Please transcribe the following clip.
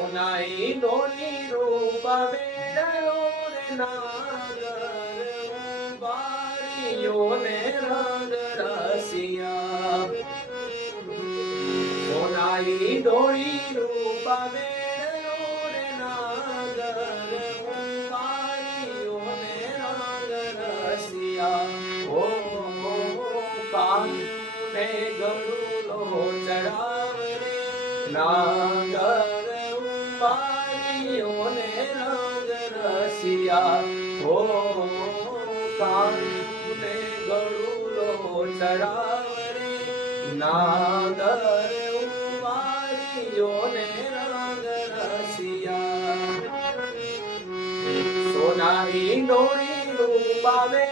સોનાઈ ડોલી રૂપા બેડલો રે નાગર બારીઓ ને રંગ રસિયા સોનાઈ ડોલી રૂપા બેડલો રે નાગર બારીઓ ને રંગ રસિયા ઓ કાને ગળુલો ચડાવ રે નાગર બારીઓને રંગ રસિયા હો કાને ગળુલો ચડાવ રે નાગર બારીઓને રંગ રસિયા સોનારી ડોળી રૂપાવે